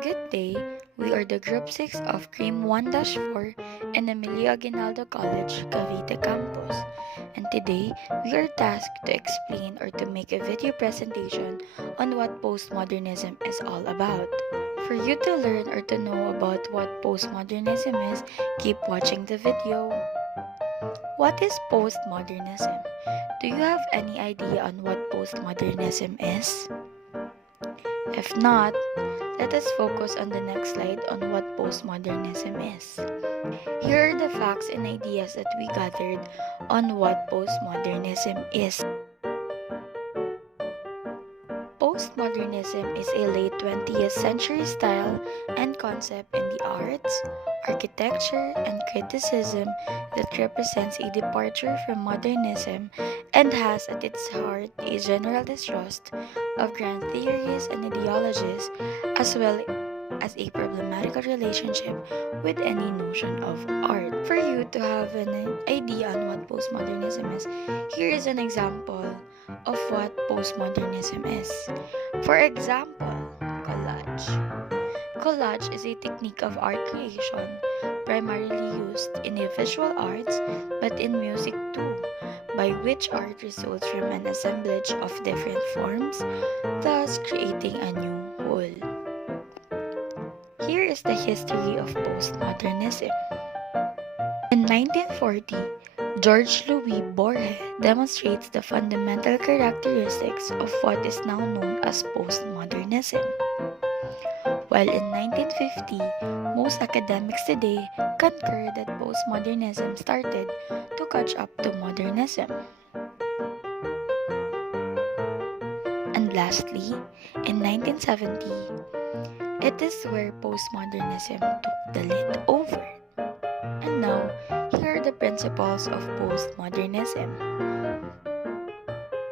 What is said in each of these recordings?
Good day, we are the Group 6 of Cream 1-4 in Emilio Aguinaldo College, Cavite campus. And today, we are tasked to explain or to make a video presentation on what postmodernism is all about. For you to learn or to know about what postmodernism is, keep watching the video. What is postmodernism? Do you have any idea on what postmodernism is? If not, let us focus on the next slide on what postmodernism is. Here are the facts and ideas that we gathered on what postmodernism is. Postmodernism is a late 20th century style and concept in the arts, architecture, and criticism that represents a departure from modernism and has at its heart a general distrust of grand theories and ideologies, as well as a problematical relationship with any notion of art. For you to have an idea on what postmodernism is, here is an example of what postmodernism is. For example, collage. Collage is a technique of art creation primarily used in the visual arts but in music too, by which art results from an assemblage of different forms, thus creating a new whole. Here is the history of postmodernism. In 1940, George Louis Borges demonstrates the fundamental characteristics of what is now known as postmodernism. While in 1950, most academics today concur that postmodernism started to catch up to modernism. And lastly, in 1970, it is where postmodernism took the lead over. And now, here are the principles of postmodernism.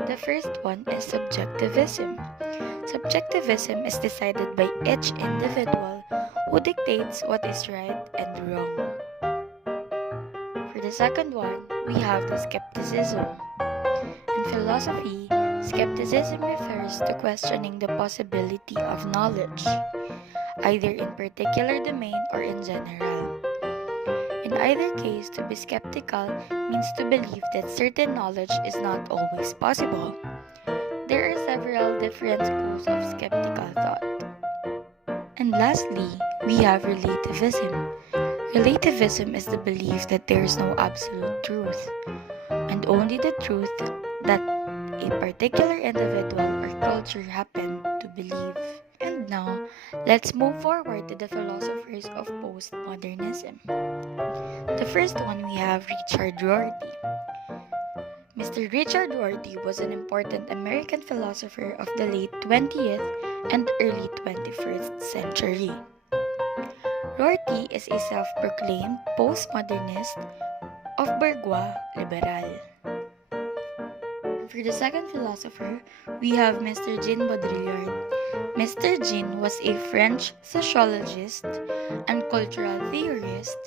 The first one is subjectivism. Subjectivism is decided by each individual who dictates what is right and wrong. For the second one, we have the skepticism. In philosophy, skepticism refers to questioning the possibility of knowledge, either in particular domain or in general. In either case, to be skeptical means to believe that certain knowledge is not always possible. There are several different schools of skeptical thought. And lastly, we have relativism. Relativism is the belief that there is no absolute truth, and only the truth that a particular individual or culture happen to believe. And now, let's move forward to the philosophers of postmodernism. The first one we have Richard Rorty. Mr. Richard Rorty was an important American philosopher of the late 20th and early 21st century. Rorty is a self-proclaimed postmodernist of bourgeois liberal. For the second philosopher, we have Mr. Jean Baudrillard. Mr. Jean was a French sociologist and cultural theorist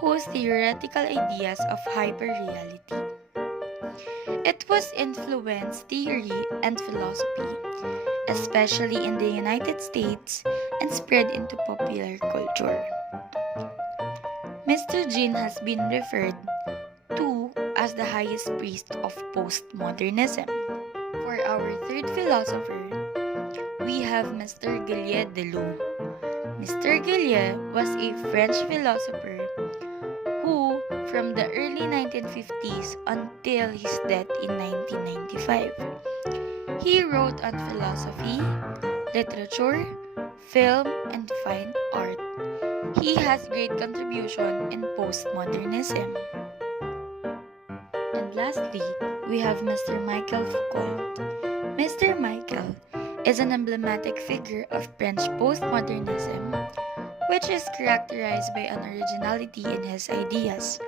whose theoretical ideas of hyperreality. It was influenced theory and philosophy, especially in the United States, and spread into popular culture. Mr. Jean has been referred to as the highest priest of postmodernism. For our third philosopher, we have Mr. Gilles Deleuze. Mr. Gilles was a French philosopher who, from the early 1950s until his death in 1995, he wrote on philosophy, literature, film, and fine art. He has great contribution in postmodernism. And lastly, we have Mr. Michel Foucault. Mr. Michel is an emblematic figure of French postmodernism, which is characterized by an originality in his ideas,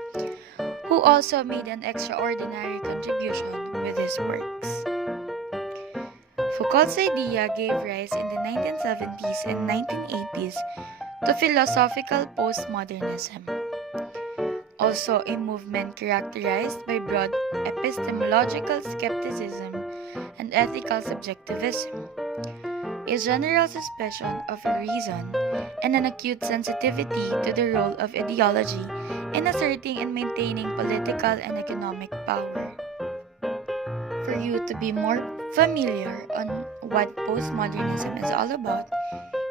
who also made an extraordinary contribution with his works. Foucault's idea gave rise in the 1970s and 1980s to philosophical postmodernism, also a movement characterized by broad epistemological skepticism and ethical subjectivism. a general suspicion of a reason, and an acute sensitivity to the role of ideology in asserting and maintaining political and economic power. For you to be more familiar on what postmodernism is all about,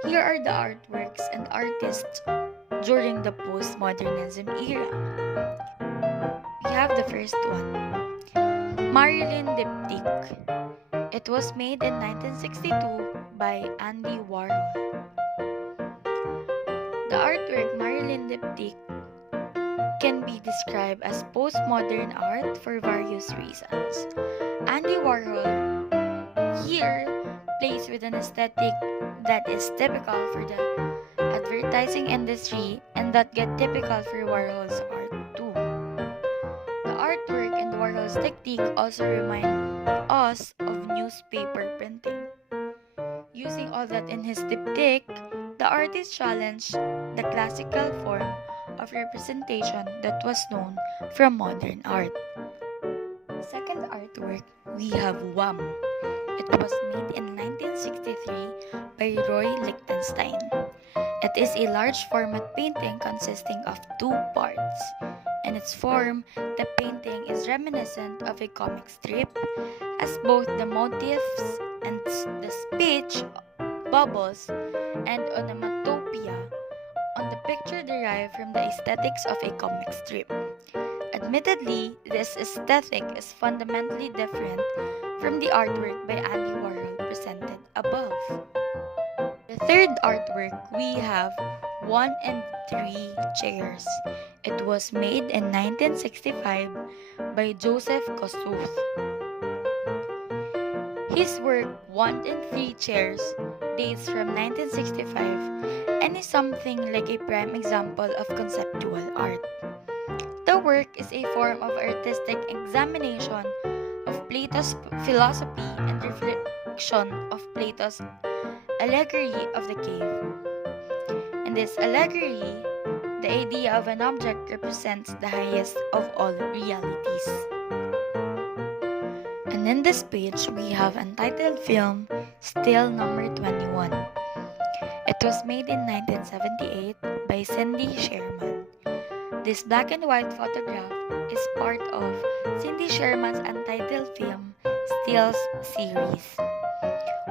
here are the artworks and artists during the postmodernism era. We have the first one, Marilyn Diptyque. It was made in 1962 by Andy Warhol. The artwork Marilyn Diptyque can be described as postmodern art for various reasons. Andy Warhol here plays with an aesthetic that is typical for the advertising industry and that get typical for Warhol's art too. The artwork and Warhol's technique also remind us of newspaper printing. Using all that in his diptych, the artist challenged the classical form of representation that was known from modern art. Second artwork, we have Wham! It was made in 1963 by Roy Lichtenstein. It is a large format painting consisting of two parts. In its form, the painting is reminiscent of a comic strip, as both the motifs and the speech, bubbles, and onomatopoeia on the picture derive from the aesthetics of a comic strip. Admittedly, this aesthetic is fundamentally different from the artwork by Andy Warhol presented above. The third artwork, we have 1 and 3 chairs. It was made in 1965 by Joseph Kosuth. His work 1 and 3 chairs dates from 1965 and is something like a prime example of conceptual art. The work is a form of artistic examination of Plato's philosophy and reflection of Plato's allegory of the cave. In this allegory, the idea of an object represents the highest of all realities. And in this page, we have untitled film Still Number 21. It was made in 1978 by Cindy Sherman. This black and white photograph is part of Cindy Sherman's untitled film Stills series,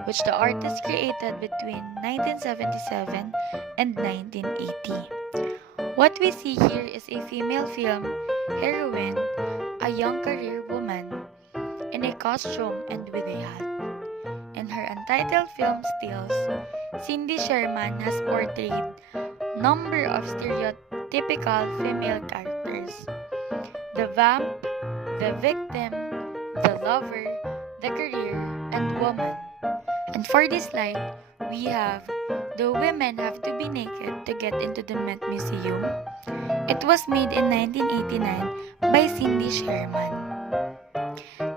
which the artist created between 1977 and 1980. What we see here is a female film heroine, a young career woman, in a costume and with a hat. In her untitled film Stills, Cindy Sherman has portrayed number of stereotypical female characters: the vamp, the victim, the lover, the career, and woman. And for this slide, we have the women have to be naked to get into the Met Museum. It was made in 1989 by Cindy Sherman.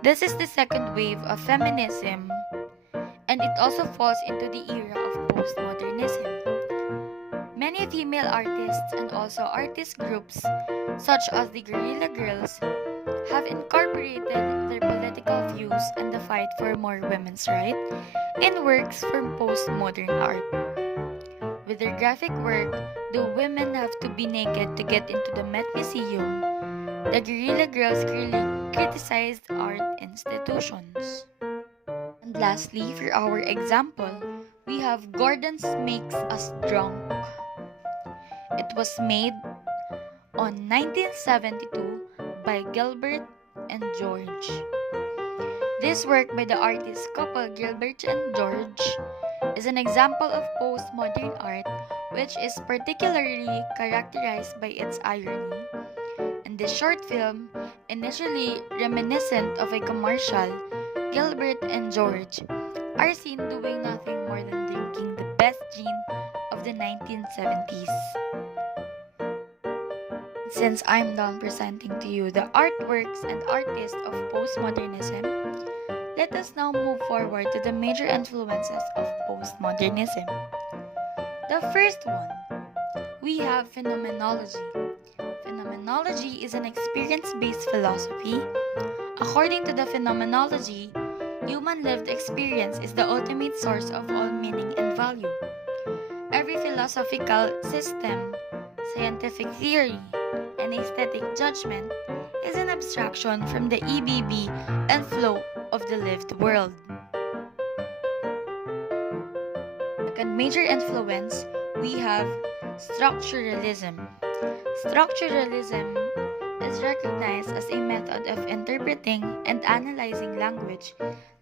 This is the second wave of feminism, and it also falls into the era of postmodernism. Many female artists and also artist groups, such as the Guerrilla Girls, have incorporated their political views and the fight for more women's rights in works from postmodern art. With their graphic work, the women have to be naked to get into the Met Museum. The Guerrilla Girls clearly criticized art institutions. And lastly, for our example, we have Gordon's Makes Us Drunk. It was made on 1972 by Gilbert and George. This work by the artist couple Gilbert and George is an example of postmodern art which is particularly characterized by its irony. In this short film, initially reminiscent of a commercial, Gilbert and George are seen doing nothing more than drinking the best gin of the 1970s. Since I'm done presenting to you the artworks and artists of postmodernism, let us now move forward to the major influences of postmodernism. The first one, we have phenomenology. Phenomenology is an experience-based philosophy. According to the phenomenology, Human lived experience is the ultimate source of all meaning and value. Every philosophical system, scientific theory, and aesthetic judgment is an abstraction from the EBB and flow of the lived world. Second major influence, we have structuralism. Structuralism is recognized as a method of interpreting and analyzing language,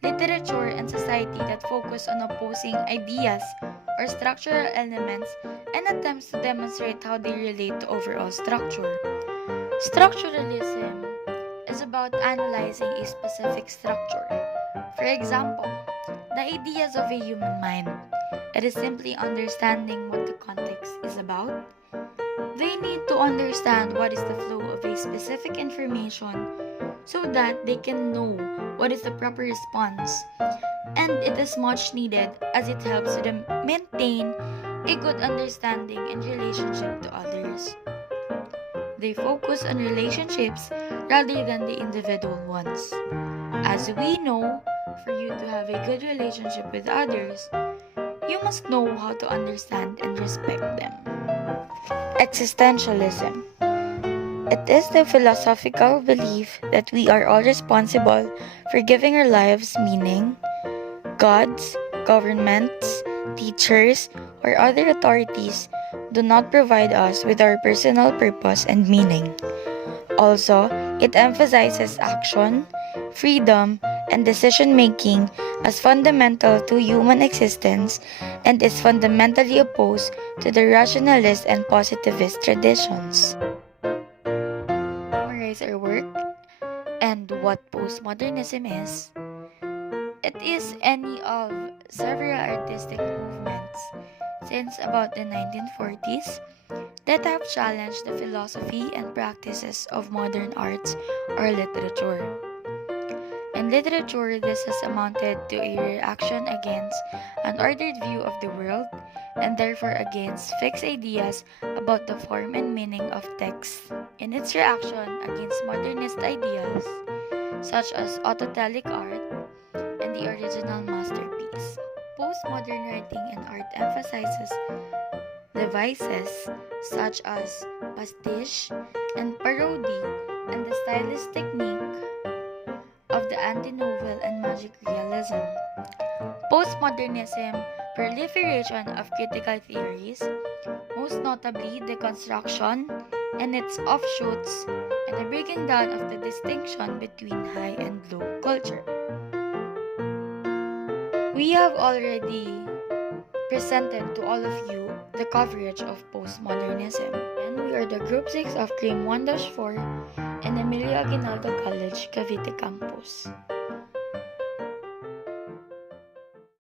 literature, and society that focus on opposing ideas or structural elements and attempts to demonstrate how they relate to overall structure. Structuralism is about analyzing a specific structure. For example, the ideas of a human mind. It is simply understanding what the context is about. They need to understand what is the flow of a specific information so that they can know what is the proper response. And it is much needed as it helps them maintain a good understanding and relationship to others. They focus on relationships rather than the individual ones. As we know, for you to have a good relationship with others, you must know how to understand and respect them. Existentialism. It is the philosophical belief that we are all responsible for giving our lives meaning. Gods, governments, teachers, or other authorities do not provide us with our personal purpose and meaning. Also, it emphasizes action, freedom, and decision making as fundamental to human existence and is fundamentally opposed to the rationalist and positivist traditions. Summarize our work and what postmodernism is. It is any of several artistic movements since about the 1940s that have challenged the philosophy and practices of modern arts or literature. In literature, this has amounted to a reaction against an ordered view of the world and therefore against fixed ideas about the form and meaning of text. In its reaction against modernist ideals, such as autotelic art and the original masterpiece, postmodern writing and art emphasizes devices such as pastiche and parody and the stylist technique of the anti-novel and magic realism. Postmodernism, proliferation of critical theories, most notably deconstruction and its offshoots, and the breaking down of the distinction between high and low culture. We have already presented to all of you the coverage of postmodernism, and we are the Group 6 of Cream 1-4 in Emilio Aguinaldo College, Cavite Campus.